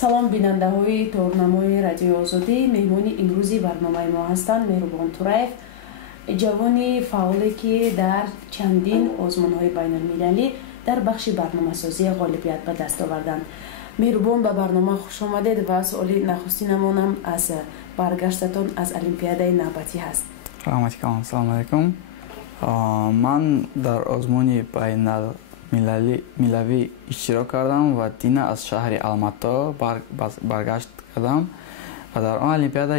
салом бинандаҳои торнамои радиои озодӣ. меҳмони имрӯзи барномаи мо ҳастанд Меҳрубон Тураев, ҷавони фаъоле ки дар чандин озмунҳои байнулмилалӣ дар бахши барномасозии ғолибият ба даст оварданд. Меҳрубон, ба барнома хуш омадед ва суоли нахустинамонам аз баргаштатон аз олимпиадаи навбатӣ ҳаст. Салому алайкум. Ман дар озмуни байналмилавӣ иштирок кардам ва дина аз шаҳри Алмато баргашт кардам ва дар он олимпиада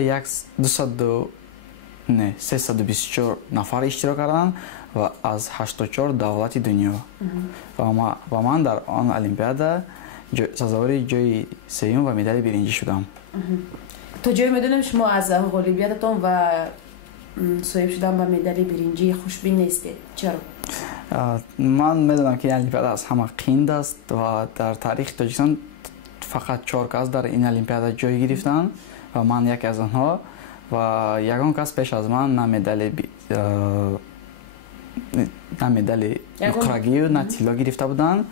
324 нафар иштирок карданд ва аз 84 давлати дунё. Ва ман дар он олимпиада сазовори ҷои сеюм ва медали биринҷӣ шудам. То ҷое медонем шумо аз ғолибиятатон ва соҳиб шудан ба медали биринҷӣ хушбин нестед. Чаро? Ман медонам ки ин олимпиада аз ҳама қинд аст ва дар таърихи Тоҷикистон фақат 4 кас дар ин олимпиада ҷой гирифтанд ва ман яке аз онҳо ва ягон кас пеш аз ман на медали нуқрагию на тилло гирифта буданд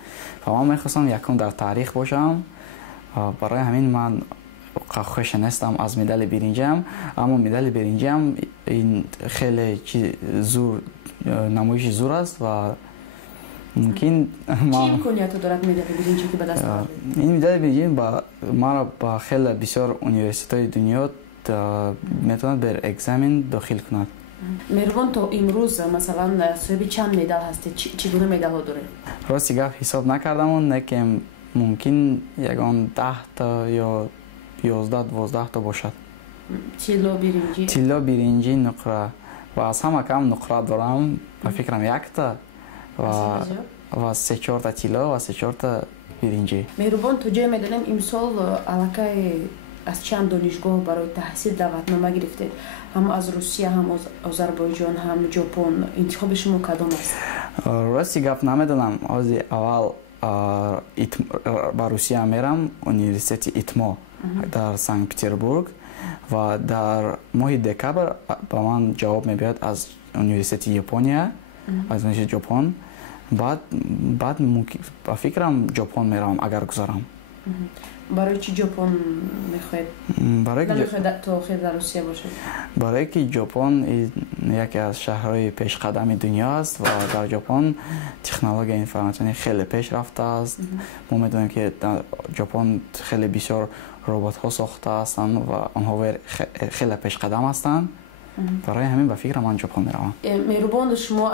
ва ман мехостам якум дар таърих бошам. Барои ҳамин ман хоша нестам аз медали биринҷиам, аммо медали биринҷиам ин хеле зур намоиши зур аст ва мумкин чӣ имкониятҳо дорад медали биринҷӣ ки ба даст овардед? Ин медали биринҷӣ маро ба хеле бисёр университетҳои дунё метавонад бер экзамен дохил кунад. Меҳрубон, то имрӯз масалан соҳиби чанд медал ҳастед? Чӣ гуна медалҳо доред? Рости гап ҳисоб накардаму, некем мумкин ягон 10 та ё 11-12 та бошад. Тилло биринҷӣ? Тилло биринҷӣ, нуқра ва аз ҳама кам нуқра дорам. Ба фикрам 1 та ва 3-4 та тилло ва 3-4 та биринҷӣ. Меҳрубон, то ҷое медонем имсол аллакай аз чанд донишгоҳ барои таҳсил даъватнома гирифтед? ҳам аз Русия, ҳам аз Озарбойҷон, ҳам Ҷопон. Интихоби шумо кадом аст? Рости гап намедонам. ҳозир аввал ба Русия мерам, университети ИТМО дар Санкт-Петербург ва дар моҳи декабр ба ман ҷавоб мебиёд аз университети Япония, аз университети Ҷопон. Баъд ба фикрам Ҷопон меравам агар гузарам. барои чӣ Ҷопон мехоҳед? Намехоҳед то охир дар Русия бошед? Барое ки Ҷопон яке аз шаҳрҳои пешқадами дунё аст ва дар Ҷопон технологияи информатсионӣ хеле пеш рафтааст. мо медонем ки дар Ҷопон хеле бисёр роботҳо сохта ҳастанд ва онҳо хеле пешқадам ҳастанд. барои ҳамин ба фикрам ман Ҷопон меравам. Меҳрубон, шумо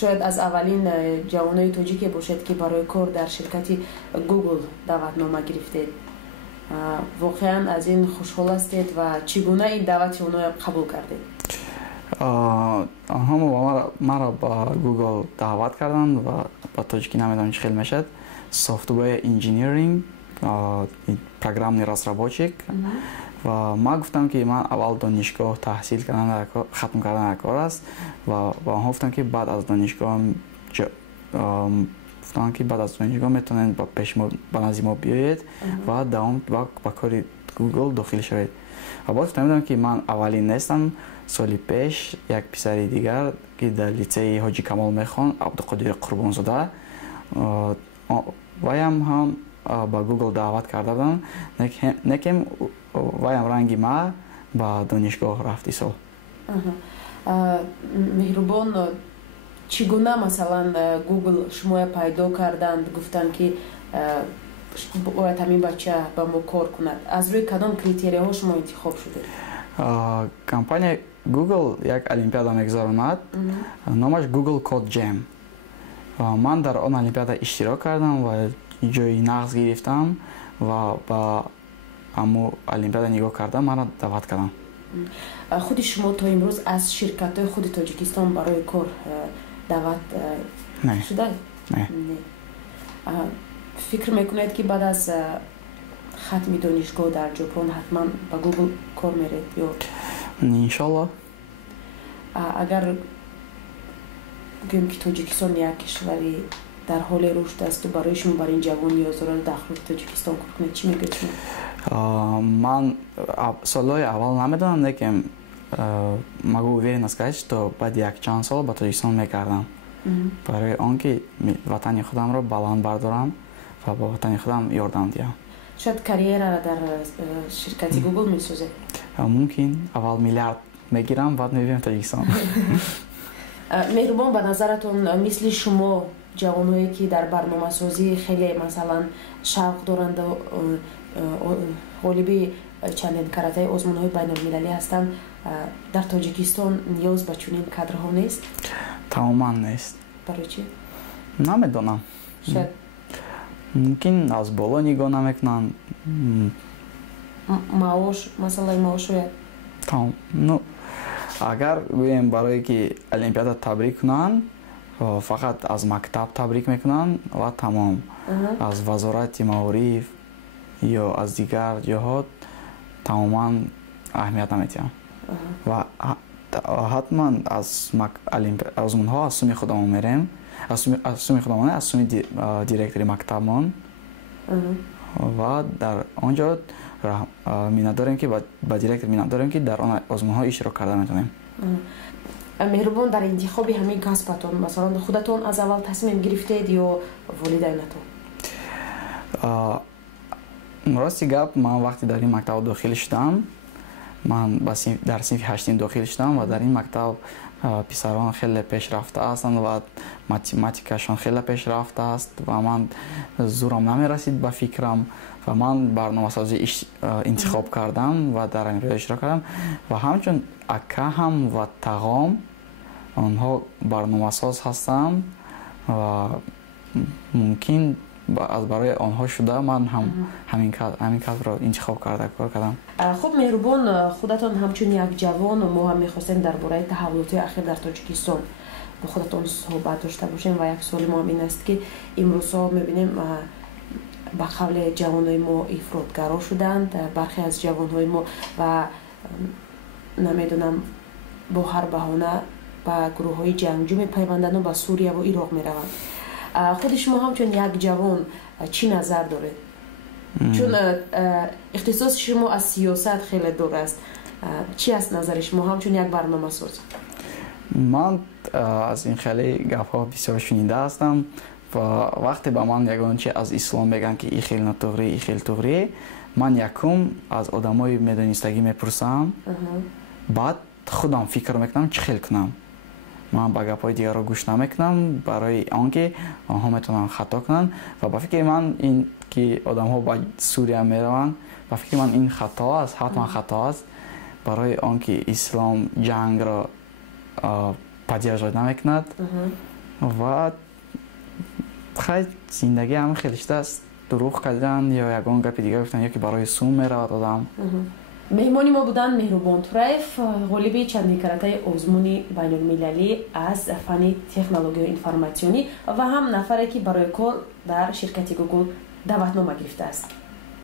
шояд аз аввалин ҷавонои тоҷике бошед ки барои кор дар ширкати Google даъватнома гирифтед. Воқеан аз ин хушҳол ҳастед ва чӣ гуна ин даъвати онҳоро қабул кардед? онҳо маро ба Google даъват карданд ва ба тоҷикӣ намедонам чӣ хел мешавад. Software Engineering, программный разработчик. ва ман гуфтам ки ман аввал донишгоҳ таҳсил хатм карданро кор аст ва онҳо гуфтанд ки баъд аз донишгоҳ метавонед ба назди мо биёед ва ба кори Google дохил шавед. ва боз фаҳмидам ки ман аввалин нестам. соли пеш як писари дигар ки дар литсеи Ҳоҷи Камол мехонд, Абдуқодир Қурбонзода, ваям ҳам ба Google даъват карда будам. Некем ваям ранги ма ба донишгоҳ рафти сол. Меҳрубон, чӣ гуна масалан Google шумоя пайдо карданд, гуфтанд ки бояд ҳамин бача ба мо кор кунад? аз рӯи кадом критерияҳо шумо интихоб шудед? Компания Google як олимпиада мегузаронад, номаш Google Code Jam. Ман дар он олимпиада иштирок кардам ва ҷои нағз гирифтам ва ба аммо олимпиада нигоҳ карда маро даъват кардам. худи шумо то имрӯз аз ширкатҳои худи Тоҷикистон барои кор даъват шудед? Не. фикр мекунед ки баъд аз хатми донишгоҳ дар Ҷопон ҳатман ба Google кор меред ё? Иншолло. агар гӯем ки Тоҷикистон як кишвари дар ҳоли рушд асту барои шумо бар ин ҷавон ёзорали дахлои Тоҷикистон кор кунед, чӣ мегӯед шумо? Ман солҳои аввал намедонам, лекин могу уверенно сказать, что баъди якчанд сол ба Тоҷикистон мегардам. барои он ки ватани худамро баланд бардорам ва ба ватани худам ёрдам диҳам. шояд карьера дар ширкати Google месозед? Мумкин аввал миллиард мегирам, баъд мебинам Таҷикистон. меҳрубон, ба назаратон мисли шумо ҷавонҳое ки дар барномасозӣ хеле масалан шавқ доранд, ғолиби чандин каратаи озмунҳои байналмилалӣ ҳастанд, дар Тоҷикистон ниёз ба чунин кадрҳо нест? Тамоман нест. барои чӣ? Намедонам. шояд мумкин аз боло нигоҳ намекунанд. маош, масалаи маош шояд? Ну, агар гӯем барое ки олимпиада табрик кунанд, фақат аз мактаб табрик мекунанд ва тамом. аз вазорати маориф ё аз дигар ҷоҳот тамоман аҳамият наметиҳам. ва ҳатман аз озмунҳо аз суми худамон мерем, аз суми худамон, аз суми директори мактабмон, ва дар он ҷо миннат дорем ки ба директор миннат дорем ки дар он озмунҳо иштирок карда метавонем. меҳрубон, дар интихоби ҳамин касбатон масалан худатон аз аввал тасмим гирифтед ё волидайнатон? рости гап, ман вақте дар ин мактаб дохил шудам, ман дар синфи 8 дохил шудам ва дар ин мактаб писарон хеле пешрафта ҳастанд ва математикашон хеле пешрафта аст ва ман зурам намерасид ба фикрам ва ман барномасозӣ интихоб кардам ва дар олимпиада иштирок кардам ва ҳамчун акаҳам ва тағом онҳо барномасоз ҳастанд ва мумкин аз барои онҳо шуда ман ҳам ҳамин касбро интихоб карда кор кардам. хуб меҳрубон, худатон ҳамчун як ҷавон мо ҳам мехостем дар бораи таҳаввулоти ахир дар Тоҷикистон бо худатон суҳбат дошта бошем ва як суоли мо ин аст ки имрӯзҳо мебинем ба қавле ҷавонҳои мо ифротгаро шуданд, бархе аз ҷавонҳои мо ва намедонам бо ҳар баҳона ба гурӯҳҳои ҷангҷӯ мепайвандану ба Сурияву Ироқ мераванд. худи шумо ҳамчун як ҷавон чӣ назар доред? чун ихтисоси шумо аз сиёсат хеле дур аст. чӣ аст назари шумо ҳамчун як барномасоз? ман аз ин хеле гапҳо бисёр шунида ҳастам ва вақте ба ман ягон чи аз ислом мегӯянд ки ин хел нотуғри, ин хел туғри, ман якум аз одамои медонистагӣ мепурсам, баъд худам фикр мекунам чӣ хел кунам. ман ба гапҳои дигарро гӯш намекунам барои он ки онҳо метавонанд хато кунанд ва ба фикри ман ин ки одамҳо ба Сурия мераванд, ба фикри ман ин хато аст, ҳатман хато аст, барои он ки ислом ҷангро паддерживать намекунад ва хай зиндагӣ ҳамин хеле шуда аст, дурӯғ кардан ё ягон гапи дигар гуфтан ё ки барои сум меравад одам. меҳмони мо буданд Меҳрубон Тураев, ғолиби чандин каратаи озмуни байнулмилалӣ аз фанни технологияҳои информатсионӣ ва ҳам нафаре ки барои кор дар ширкати Google даъватнома гирифтааст.